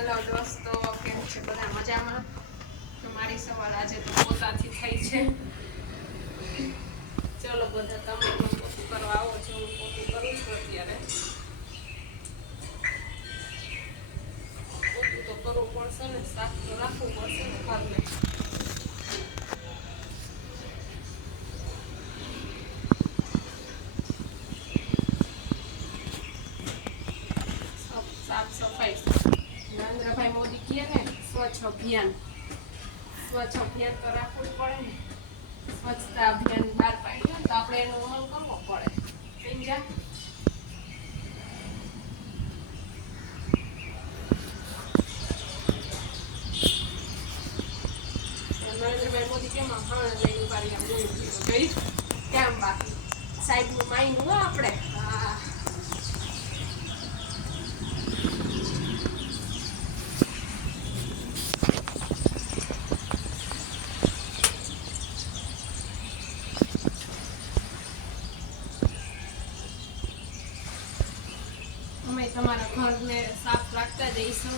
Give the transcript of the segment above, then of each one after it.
Hello દોસ્તો, કેમ છે બધા મજામાં? તમારી સવાર આજે તો પોતાથી થઈ છે. ચલો બધા તમે પણ પોતું કરવા આવો છો. હું પોતું કરું છું અત્યારે. પોતું તો કરવું પડશે ને, સાફ તો રાખવું પડશે ને ઘરને. સાફ સફાઈ નરેન્દ્રભાઈ મોદી કહે ને સ્વચ્છ અભિયાન તો રાખવું જ પડે ને. સ્વચ્છતા અભિયાન બહાર પાડ્યું તો આપણે એનો અમલ કરવો પડે. સમજ્યા? નરેન્દ્રભાઈ મોદી કેમ લઈને ઉભા રહ્યા કેમ બાકી સાહેબનું માઇન્ડ હોય આપણે. હા, અમે તમારા ઘરને સાફ રાખતા જઈશું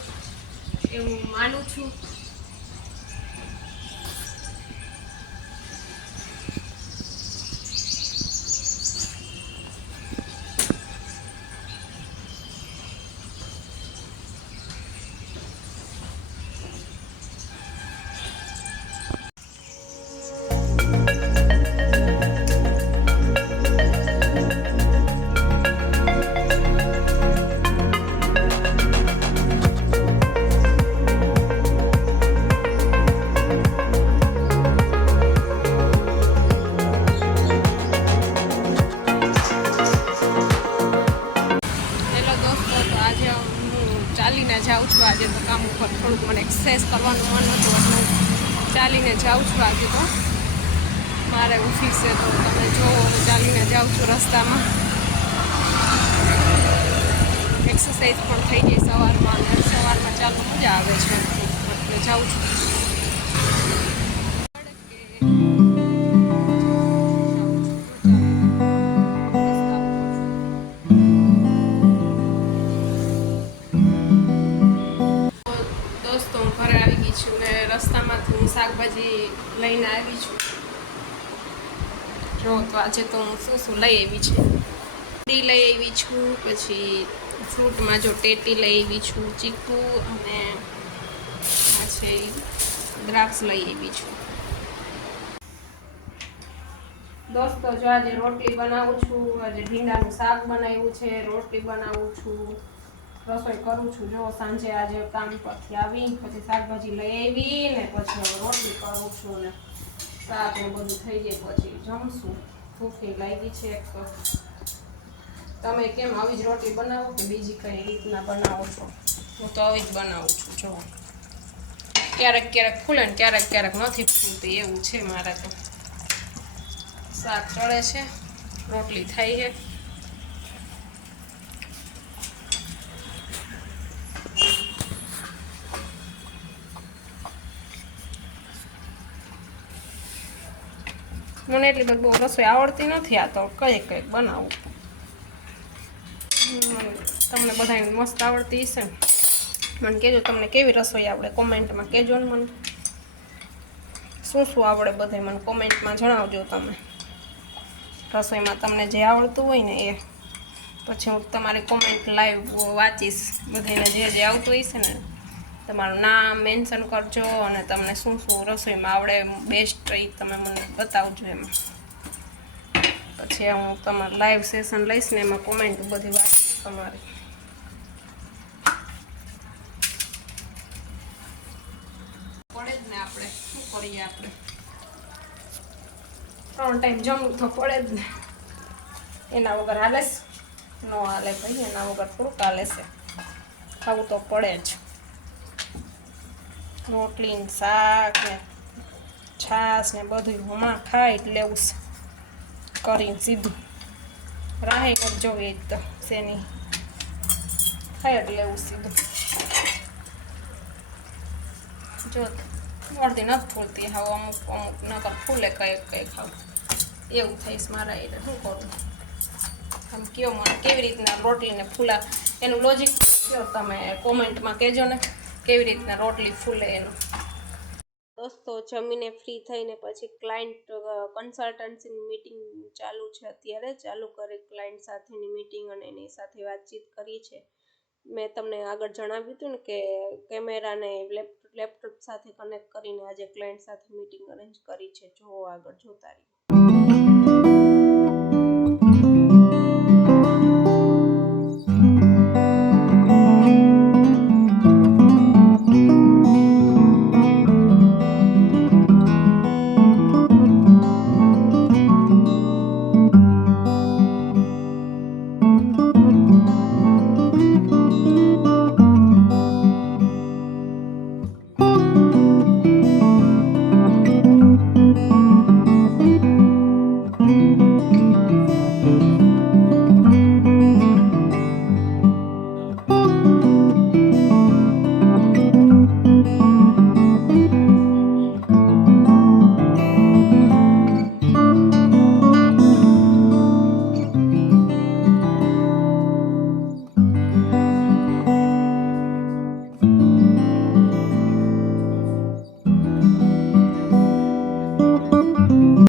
એવું માનું છું. ચાલીને જાઉં છું આજે તો કામ ઉપર. થોડુંક મને એક્સરસાઇઝ કરવાનું મન હતું એટલે ચાલીને જાઉં છું આજે તો. મારે ઓફિસે તો તમે જોવો હું ચાલીને જાઉં છું રસ્તામાં. એક્સરસાઇઝ પણ થઈ જાય સવારમાં, અને સવારમાં ચાલવું મજા આવે છે એટલે જાઉં છું. દોસ્તો હું ઘરે આવી ગઈ છું ને રસ્તામાંથી હું શાકભાજી લઈને આવી છું. જો તો આજે તો હું શું લઈ આવી છું. લઈ આવી છું, પછી ફ્રૂટમાં જો ટેટી લઈ આવી છું, ચીકુ અને આ છે દ્રાક્ષ લઈ આવી છું. દોસ્તો જો આજે રોટલી બનાવું છું. આજે ભીંડાનું શાક બનાવ્યું છે, રોટલી બનાવું છું, રસોઈ કરું છું. જો સાંજે આજે કામ પરથી આવી પછી શાકભાજી લઈ આવી ને પછી રોટલી કરું છું ને શાક ને બધું થઈ જાય પછી જમશું. ભૂખી લાગી છે એક તો. તમે કેમ આવી જ રોટલી બનાવો કે બીજી કઈ રીતના બનાવો છો? હું તો આવી જ બનાવું છું. જો ક્યારેક ક્યારેક ફૂલે ને ક્યારેક ક્યારેક નથી ફૂલતી, એવું છે મારે તો. શાક ચડે છે, રોટલી થાય છે. મને એટલી બધી બહુ રસોઈ આવડતી નથી. આ તો કંઈક બનાવું. તમને બધાને મસ્ત આવડતી હશે ને? મને કહેજો તમને કેવી રસોઈ આવડે, કોમેન્ટમાં કહેજો ને. મને શું આવડે બધે મને કોમેન્ટમાં જણાવજો તમે. રસોઈમાં તમને જે આવડતું હોય ને એ પછી હું તમારી કોમેન્ટ લાઈવ વાંચીશ. બધાને જે આવતું હશે ને તમારું નામ મેન્શન કરજો અને તમને શું રસોઈમાં આવડે બેસ્ટ એ તમે મને બતાવજો. એમાં પછી હું તમારું લાઈવ સેશન લઈશ ને એમાં કોમેન્ટ બધી વાંચીશ તમારી. પડે જ ને, આપણે શું કરીએ? આપણે 3 ટાઈમ જમવું તો પડે જ ને. એના વગર હાલે ન હાલે ભાઈ, એના વગર થોડુંક હાલે છે. ખાવું તો પડે જ. રોટલી ને શાક ને છાશ ને બધું હમણાં ખાઈ જ લેવું છે કરીને સીધું. રાહી નથી જોવી એક તો શેની, ખાઈ જ લેવું સીધું. જો અડધી નથી ફૂલતી, હવે અમુક નકર ફૂલે કઈ ખાવું એવું થઈશ મારા. એટલે શું કરું? આમ કયો મને કેવી રીતના રોટલીને ફૂલા એનું લોજિક કયો તમે કોમેન્ટમાં કહેજો ને. કેવી રીતના રોટલી ફૂલે એનું. દોસ્તો જમીને ફ્રી થઈને પછી ક્લાયન્ટ કન્સલ્ટન્સીની મિટિંગ ચાલુ છે, અત્યારે ચાલુ કરી ક્લાયન્ટ સાથેની મિટિંગ અને એની સાથે વાતચીત કરી છે. મેં તમને આગળ જણાવ્યું હતું ને કે કેમેરાને લેપટોપ સાથે કનેક્ટ કરીને આજે ક્લાયન્ટ સાથે મિટિંગ અરેન્જ કરી છે. જો આગળ જોતા રહી.